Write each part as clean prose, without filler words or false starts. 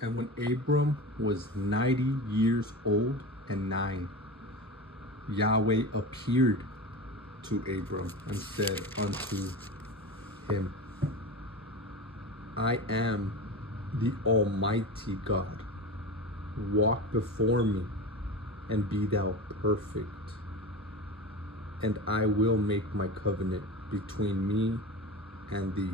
And when Abram was 90 years old and 9, Yahweh appeared to Abram and said unto him, I am the Almighty God. Walk before me and be thou perfect. And I will make my covenant between me and thee,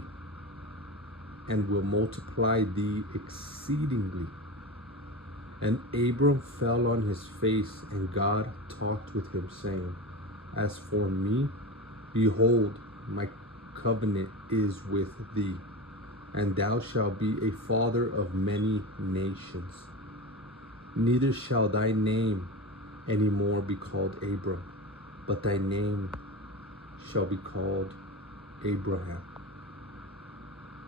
and will multiply thee exceedingly. And Abram fell on his face, and God talked with him, saying, As for me, behold, my covenant is with thee, and thou shalt be a father of many nations. Neither shall thy name any more be called Abram, but thy name shall be called Abraham.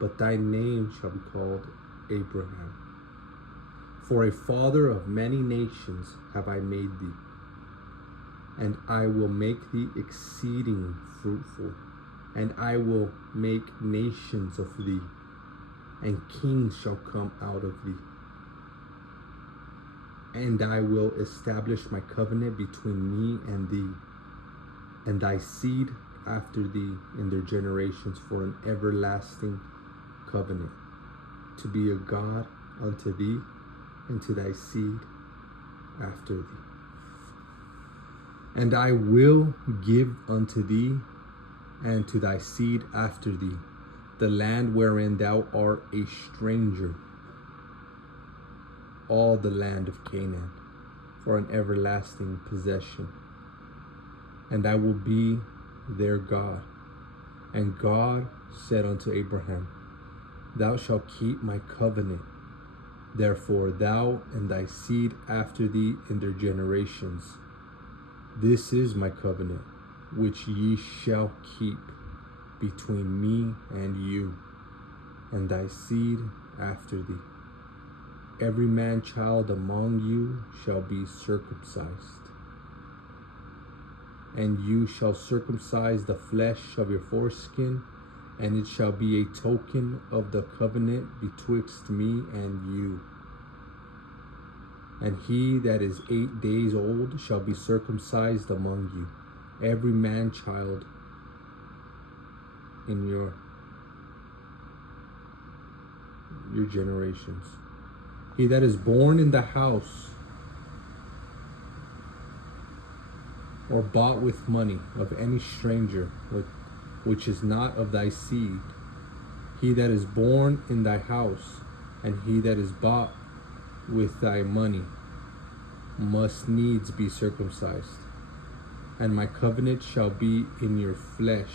But thy name shall be called Abraham. For a father of many nations have I made thee, and I will make thee exceeding fruitful, and I will make nations of thee, and kings shall come out of thee. And I will establish my covenant between me and thee, and thy seed after thee in their generations, for an everlasting covenant, to be a God unto thee and to thy seed after thee. And I will give unto thee and to thy seed after thee the land wherein thou art a stranger, all the land of Canaan, for an everlasting possession. And I will be their God. And God said unto Abraham, Thou shalt keep my covenant. Therefore thou and thy seed after thee in their generations. This is my covenant, which ye shall keep between me and you, and thy seed after thee. Every man child among you shall be circumcised, and you shall circumcise the flesh of your foreskin, and it shall be a token of the covenant betwixt me and you. And he that is 8 days old shall be circumcised among you, every man child in your generations. He that is born in the house or bought with money of any stranger, which is not of thy seed, he that is born in thy house, and he that is bought with thy money, must needs be circumcised. And my covenant shall be in your flesh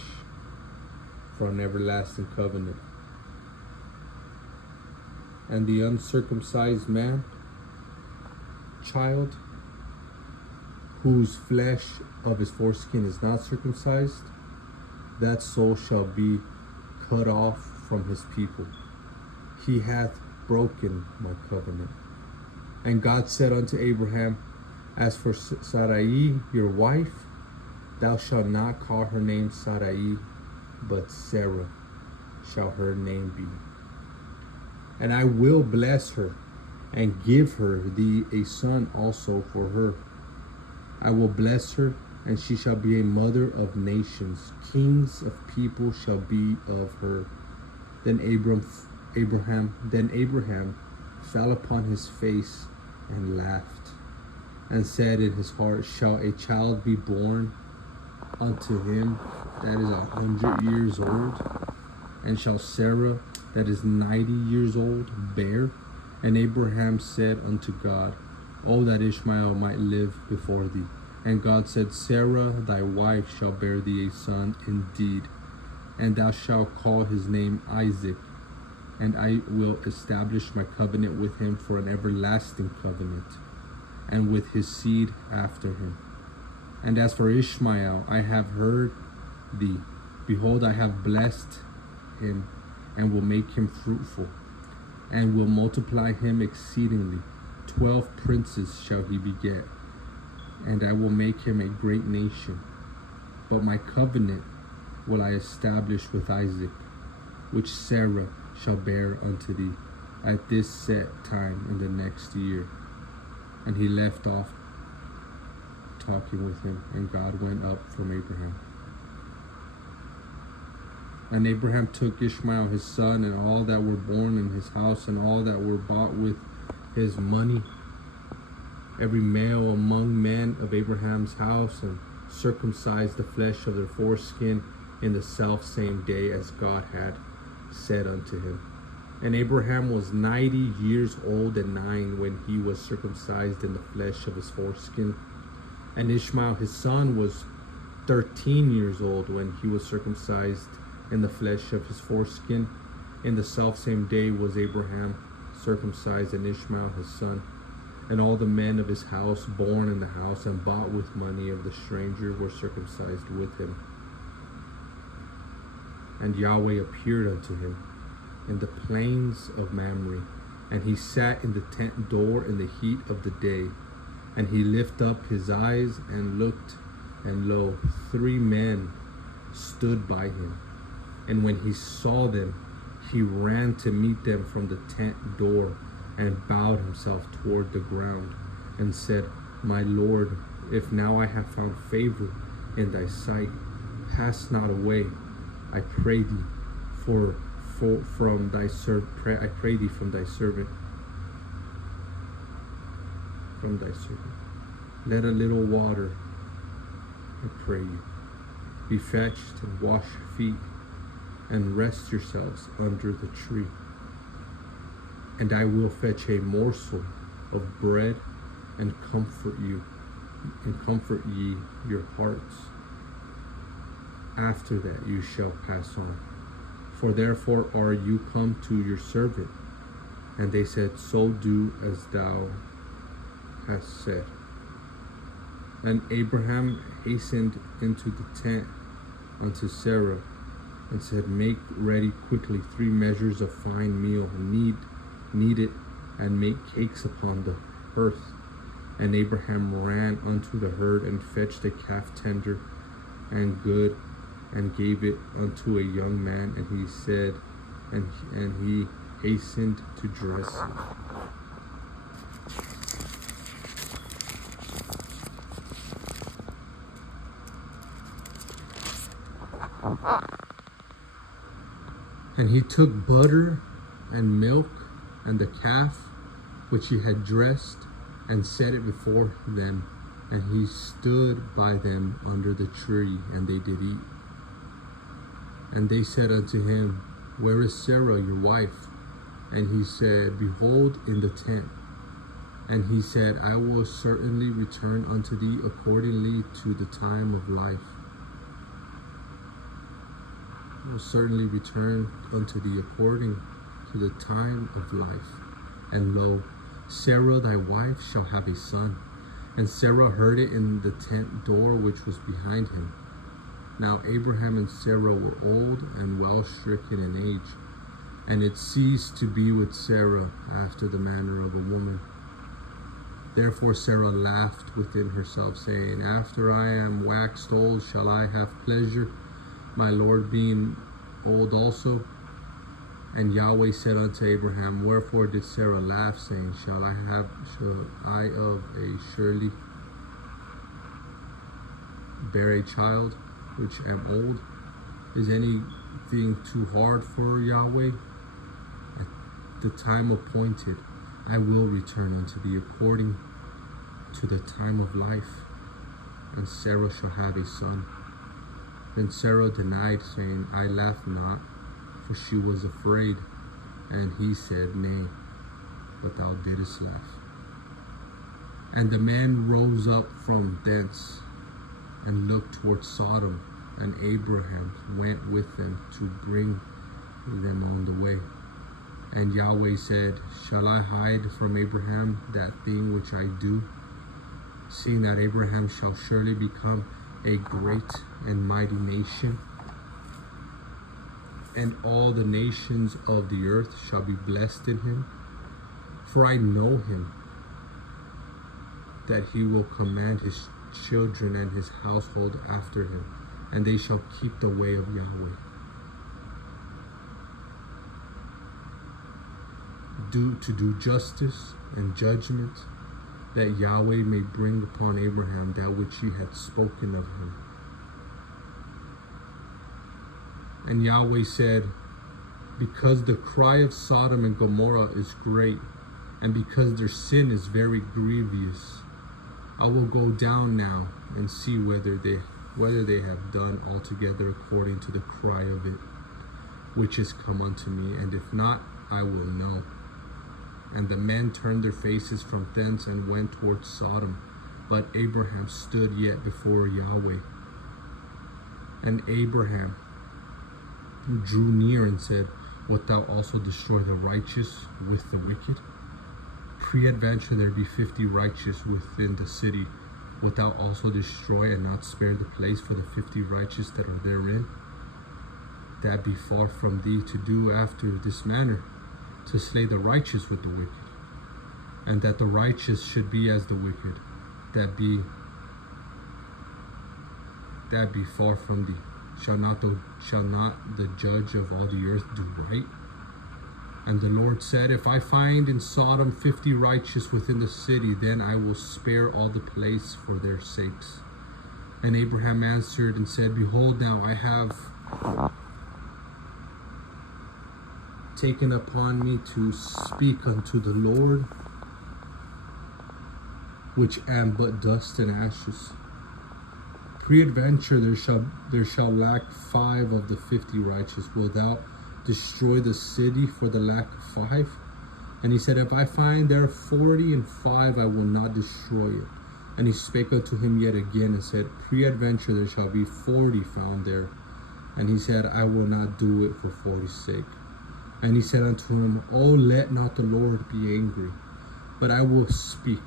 for an everlasting covenant. And the uncircumcised man, child, whose flesh of his foreskin is not circumcised, that soul shall be cut off from his people. He hath broken my covenant. And God said unto Abraham, As for Sarai, your wife, thou shalt not call her name Sarai, but Sarah shall her name be. And I will bless her, and give her thee a son also for her. I will bless her, and she shall be a mother of nations. Kings of people shall be of her. Then Abraham fell upon his face and laughed, and said in his heart, Shall a child be born unto him that is 100 years old? And shall Sarah that is 90 years old bear? And Abraham said unto God, Oh, that Ishmael might live before thee. And God said, Sarah thy wife shall bear thee a son indeed, and thou shalt call his name Isaac. And I will establish my covenant with him for an everlasting covenant, and with his seed after him. And as for Ishmael, I have heard thee. Behold, I have blessed him, and will make him fruitful, and will multiply him exceedingly. 12 princes shall he beget, and I will make him a great nation. But my covenant will I establish with Isaac, which Sarah shall bear unto thee. at this set time in the next year. And he left off talking with him, and God went up from Abraham. And Abraham took Ishmael his son, and all that were born in his house, and all that were bought with his money, every male among men of Abraham's house, and circumcised the flesh of their foreskin in the self same day as God had said unto him. And Abraham was 90 years old and 9 when he was circumcised in the flesh of his foreskin. And Ishmael his son was 13 years old when he was circumcised in the flesh of his foreskin. In the selfsame day was Abraham circumcised, and Ishmael his son. And all the men of his house, born in the house and bought with money of the stranger, were circumcised with him. And Yahweh appeared unto him in the plains of Mamre, and he sat in the tent door in the heat of the day. And he lifted up his eyes and looked, and lo, 3 men stood by him. And when he saw them, he ran to meet them from the tent door, and bowed himself toward the ground, and said, My Lord, if now I have found favor in thy sight, pass not away, I pray thee, from thy servant. I pray thee from thy servant. Let a little water, I pray you, be fetched, and wash your feet, and rest yourselves under the tree. And I will fetch a morsel of bread, and comfort you, and comfort ye your hearts. After that you shall pass on. For therefore are you come to your servant. And they said, So do as thou hast said. And Abraham hastened into the tent unto Sarah, and said, Make ready quickly 3 measures of fine meal, knead it, and make cakes upon the hearth. And Abraham ran unto the herd, and fetched a calf tender and good, and gave it unto a young man, and he said, and he hastened to dress it. And he took butter and milk and the calf which he had dressed, and set it before them. And he stood by them under the tree, and they did eat. And they said unto him, Where is Sarah your wife? And he said, Behold, in the tent. And he said, I will certainly return unto thee accordingly to the time of life. I will certainly return unto thee according to the time of life. And lo, Sarah thy wife shall have a son. And Sarah heard it in the tent door which was behind him. Now Abraham and Sarah were old and well stricken in age, and it ceased to be with Sarah after the manner of a woman. Therefore Sarah laughed within herself, saying, After I am waxed old, shall I have pleasure, my Lord being old also? And Yahweh said unto Abraham, Wherefore did Sarah laugh, saying, Shall I of a surely bear a child, which am old? Is anything too hard for Yahweh? At the time appointed, I will return unto thee according to the time of life, and Sarah shall have a son. Then Sarah denied, saying, I laugh not, for she was afraid. And he said, Nay, but thou didst laugh. And the men rose up from thence, and looked toward Sodom, and Abraham went with them to bring them on the way. And Yahweh said, Shall I hide from Abraham that thing which I do, seeing that Abraham shall surely become a great and mighty nation, and all the nations of the earth shall be blessed in him? For I know him, that he will command his children and his household after him, and they shall keep the way of Yahweh. to do justice and judgment, that Yahweh may bring upon Abraham that which he had spoken of him. And Yahweh said, because the cry of Sodom and Gomorrah is great, and because their sin is very grievous, I will go down now and see whether they have done altogether according to the cry of it, which is come unto me, and if not, I will know. And the men turned their faces from thence and went towards Sodom, but Abraham stood yet before Yahweh. And Abraham drew near and said, wilt thou also destroy the righteous with the wicked? Peradventure there be 50 righteous within the city. Wilt thou also destroy and not spare the place for the 50 righteous that are therein? That be far from thee to do after this manner, to slay the righteous with the wicked, and that the righteous should be as the wicked. That be far from thee. Shall not the judge of all the earth do right? And the Lord said, if I find in Sodom 50 righteous within the city, then I will spare all the place for their sakes. And Abraham answered and said, behold, now I have taken upon me to speak unto the Lord, which am but dust and ashes. Peradventure there shall lack 5 of the 50 righteous. Wilt thou destroy the city for the lack of 5? And he said, if I find there 40 and 5, I will not destroy it. And he spake unto him yet again and said, peradventure there shall be 40 found there. And he said, I will not do it for 40's sake. And he said unto him, oh, let not the Lord be angry, but I will speak.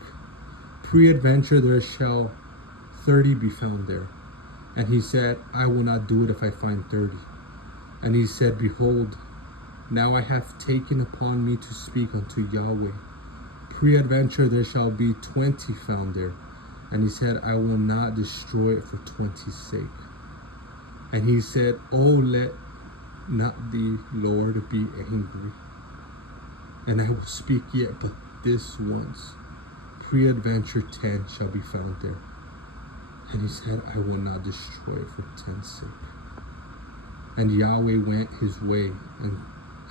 Peradventure there shall 30 be found there. And he said, I will not do it if I find 30. And he said, behold, now I have taken upon me to speak unto Yahweh. Peradventure there shall be 20 found there. And he said, I will not destroy it for 20's sake. And he said, oh, let not the Lord be angry, and I will speak yet but this once. Peradventure 10 shall be found there. And he said, I will not destroy it for 10's sake. And Yahweh went his way, and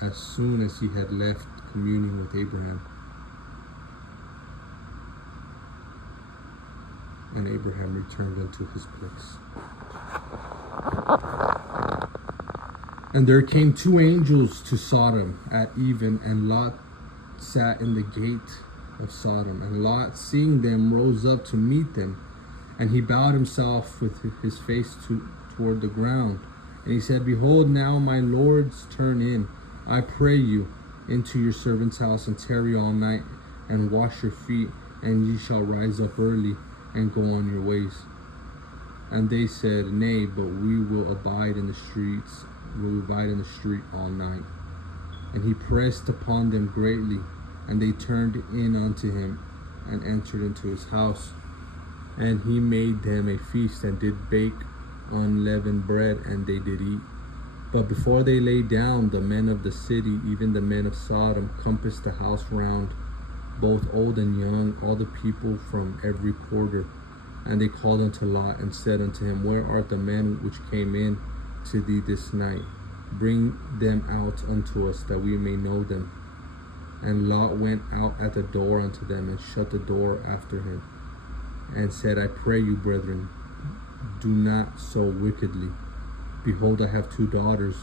as soon as he had left communing with Abraham, and Abraham returned unto his place. And there came 2 angels to Sodom at even, and Lot sat in the gate of Sodom. And Lot, seeing them, rose up to meet them, and he bowed himself with his face toward the ground. And he said, behold, now my lords, turn in, I pray you, into your servant's house, and tarry all night, and wash your feet, and ye shall rise up early, and go on your ways. And they said, nay, but we will abide in the streets. We will abide in the street all night. And he pressed upon them greatly, and they turned in unto him, and entered into his house. And he made them a feast, and did bake unleavened bread, and they did eat. But before they lay down, the men of the city, even the men of Sodom, compassed the house round, both old and young, all the people from every quarter. And they called unto Lot, and said unto him, where are the men which came in to thee this night? Bring them out unto us, that we may know them. And Lot went out at the door unto them, and shut the door after him, and said, I pray you, brethren, do not so wickedly. Behold, I have 2 daughters,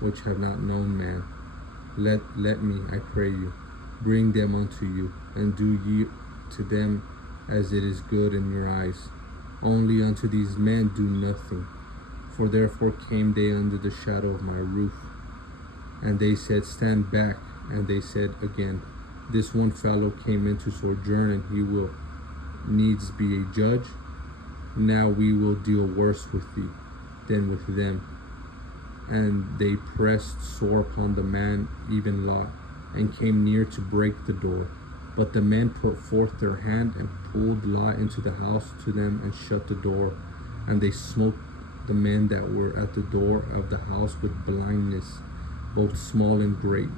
which have not known man. Let me, I pray you, bring them unto you, and do ye to them as it is good in your eyes. Only unto these men do nothing. For therefore came they under the shadow of my roof. And they said, stand back. And they said again, this one fellow came in to sojourn, and he will needs be a judge. Now we will deal worse with thee than with them. And they pressed sore upon the man, even Lot, and came near to break the door. But the men put forth their hand, and pulled Lot into the house to them, and shut the door. And they smote the men that were at the door of the house with blindness, both small and great.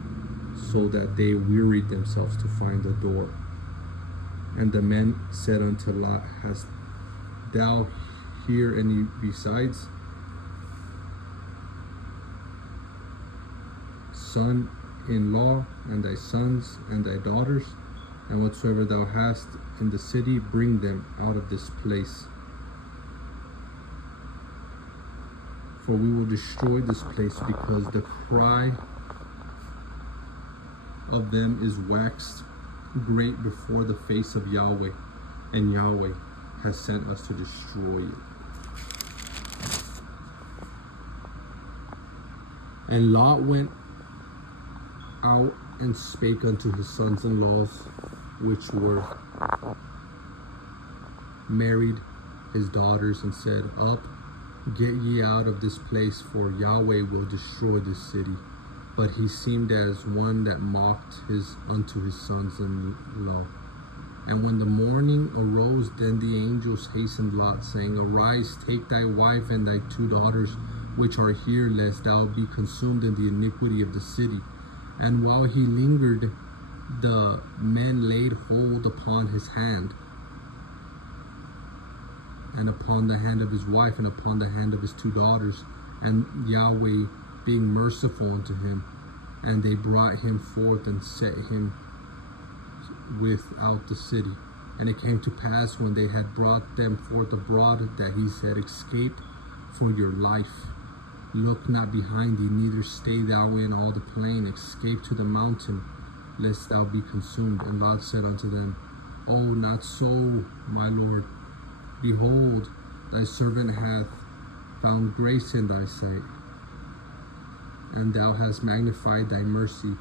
so that they wearied themselves to find the door. And the men said unto Lot, Hast thou here any besides son-in-law, and thy sons and thy daughters? And whatsoever thou hast in the city, bring them out of this place. For we will destroy this place, because the cry of them is waxed great before the face of Yahweh, and Yahweh has sent us to destroy it. And Lot went out and spake unto his sons-in-laws, which were married, his daughters, and said, Up, get ye out of this place, for Yahweh will destroy this city. But he seemed as one that mocked unto his sons-in-law. And when the morning arose, then the angels hastened Lot, saying, Arise, take thy wife and thy 2 daughters, which are here, lest thou be consumed in the iniquity of the city. And while he lingered, the men laid hold upon his hand, and upon the hand of his wife, and upon the hand of his 2 daughters, and Yahweh being merciful unto him. And they brought him forth and set him without the city. And it came to pass, when they had brought them forth abroad, that he said, Escape for your life. Look not behind thee, neither stay thou in all the plain. Escape to the mountain, lest thou be consumed. And Lot said unto them, Oh, not so, my Lord. Behold, thy servant hath found grace in thy sight, and thou hast magnified thy mercy,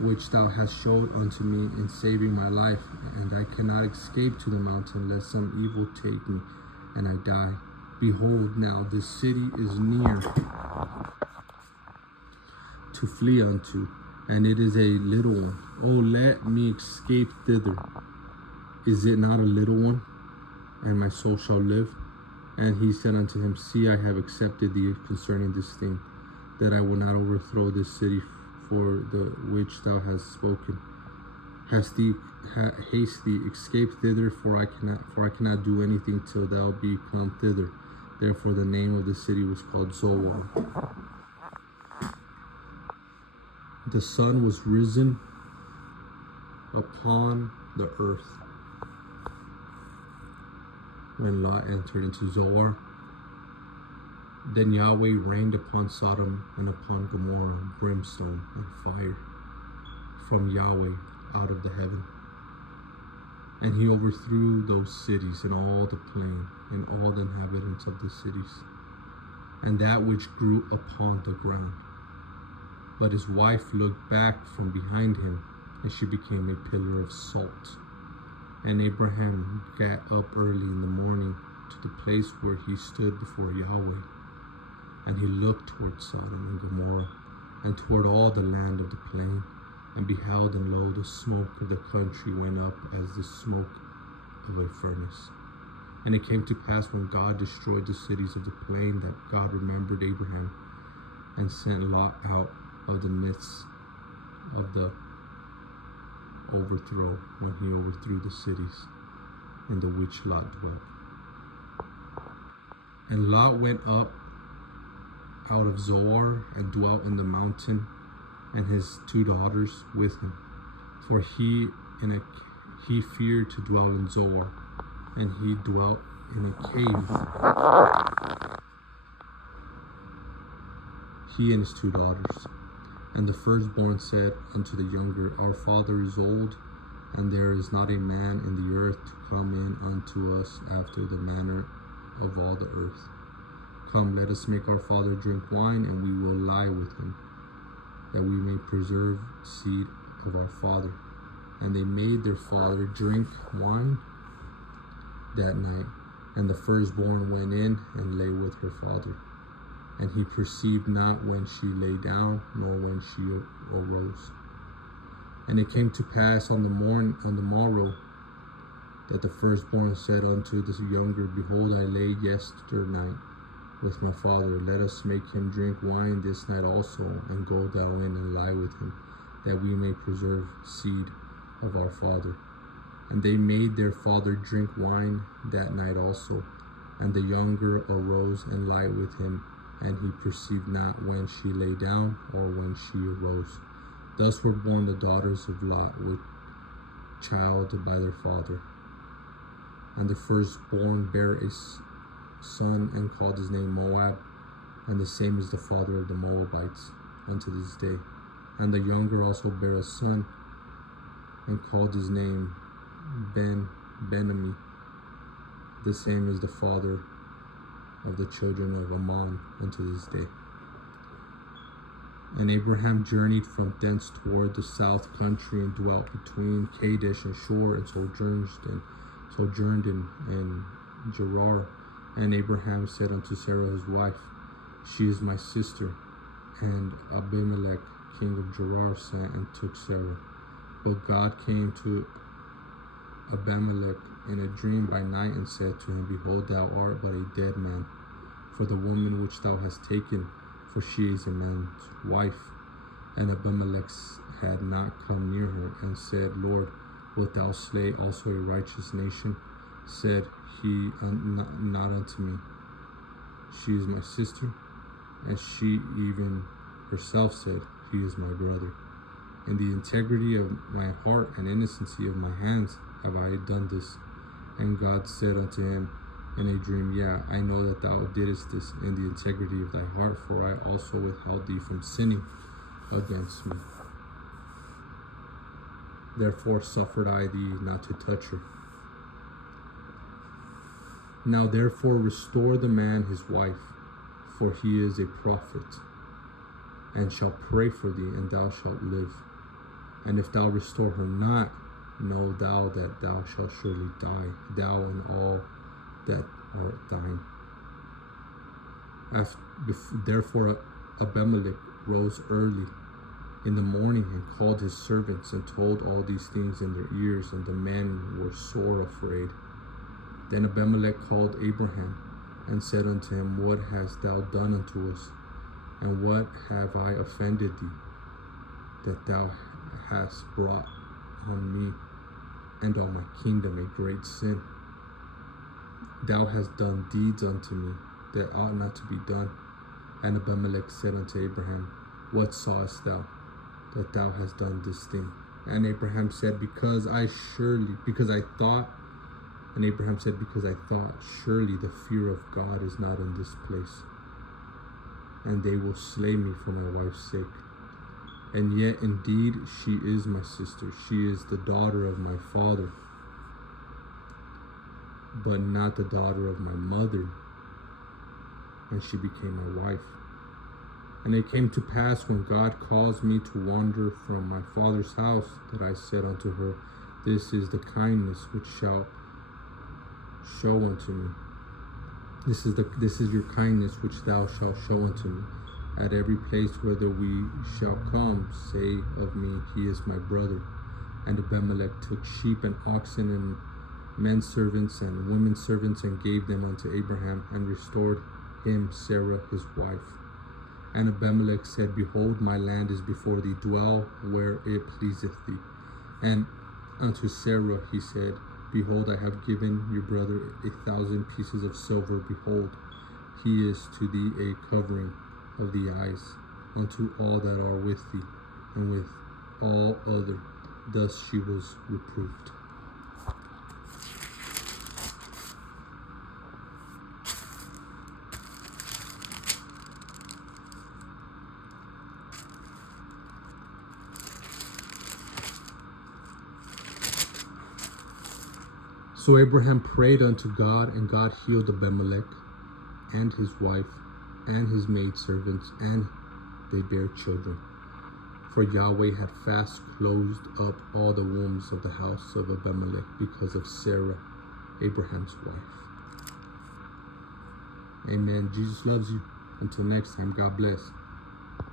which thou hast showed unto me in saving my life. And I cannot escape to the mountain, lest some evil take me, and I die. Behold, now this city is near to flee unto, and it is a little one. Oh, let me escape thither. Is it not a little one? And my soul shall live. And he said unto him, See, I have accepted thee concerning this thing, that I will not overthrow this city for the which thou hast spoken. Haste thee, escape thither, for I cannot do anything till thou be come thither. Therefore the name of the city was called Zoar. The sun was risen upon the earth when Lot entered into Zoar. Then Yahweh rained upon Sodom and upon Gomorrah brimstone and fire from Yahweh out of the heaven. And he overthrew those cities and all the plain and all the inhabitants of the cities, and that which grew upon the ground. But his wife looked back from behind him, and she became a pillar of salt. And Abraham got up early in the morning to the place where he stood before Yahweh. And he looked toward Sodom and Gomorrah, and toward all the land of the plain, and beheld, and lo, the smoke of the country went up as the smoke of a furnace. And it came to pass, when God destroyed the cities of the plain, that God remembered Abraham, and sent Lot out of the midst of the overthrow, when he overthrew the cities in the which Lot dwelt. And Lot went up out of Zoar, and dwelt in the mountain, and his 2 daughters with him. For he feared to dwell in Zoar, and he dwelt in a cave, he and his 2 daughters. And the firstborn said unto the younger, Our father is old, and there is not a man in the earth to come in unto us after the manner of all the earth. Come, let us make our father drink wine, and we will lie with him, that we may preserve seed of our father. And they made their father drink wine that night. And the firstborn went in and lay with her father. And he perceived not when she lay down, nor when she arose. And it came to pass on the morrow, that the firstborn said unto the younger, Behold, I lay yesternight with my father. Let us make him drink wine this night also, and go thou in and lie with him, that we may preserve seed of our father. And they made their father drink wine that night also. And the younger arose and lay with him, and he perceived not when she lay down or when she arose. Thus were born the daughters of Lot with child by their father. And the firstborn bare a son, and called his name Moab, and the same is the father of the Moabites unto this day. And the younger also bare a son, and called his name Ben-Ammi, the same is the father of the children of Ammon unto this day. And Abraham journeyed from thence toward the south country, and dwelt between Kadesh and Shur, and sojourned in Gerar. And Abraham said unto Sarah his wife, She is my sister. And Abimelech king of Gerar sent and took Sarah. But God came to Abimelech in a dream by night, and said to him, Behold, thou art but a dead man, for the woman which thou hast taken, for she is a man's wife. And Abimelech had not come near her, and said, Lord, wilt thou slay also a righteous nation? Said he not unto me, She is my sister. And she even herself said, He is my brother. In the integrity of my heart and innocency of my hands have I done this. And God said unto him in a dream, Yea, I know that thou didst this in the integrity of thy heart, for I also withheld thee from sinning against me. Therefore suffered I thee not to touch her. Now therefore restore the man his wife, for he is a prophet, and shall pray for thee, and thou shalt live. And if thou restore her not, know thou that thou shalt surely die, thou and all that are thine. Therefore Abimelech rose early in the morning, and called his servants, and told all these things in their ears, and the men were sore afraid. Then Abimelech called Abraham, and said unto him, What hast thou done unto us? And what have I offended thee, that thou hast brought on me and on my kingdom a great sin? Thou hast done deeds unto me that ought not to be done. And Abimelech said unto Abraham, What sawest thou, that thou hast done this thing? And Abraham said, Because I thought, surely the fear of God is not in this place, and they will slay me for my wife's sake. And yet indeed she is my sister, she is the daughter of my father, but not the daughter of my mother. And she became my wife. And it came to pass, when God caused me to wander from my father's house, that I said unto her, This is the kindness which shall show unto me. This is your kindness which thou shalt show unto me. At every place whither we shall come, say of me, He is my brother. And Abimelech took sheep and oxen and men servants and women servants, and gave them unto Abraham, and restored him Sarah his wife. And Abimelech said, Behold, my land is before thee, dwell where it pleaseth thee. And unto Sarah he said, Behold, I have given your brother 1,000 pieces of silver. Behold, he is to thee a covering of the eyes unto all that are with thee, and with all other. Thus she was reproved. So Abraham prayed unto God, and God healed Abimelech and his wife and his maidservants, and they bare children. For Yahweh had fast closed up all the wombs of the house of Abimelech because of Sarah, Abraham's wife. Amen. Jesus loves you. Until next time, God bless.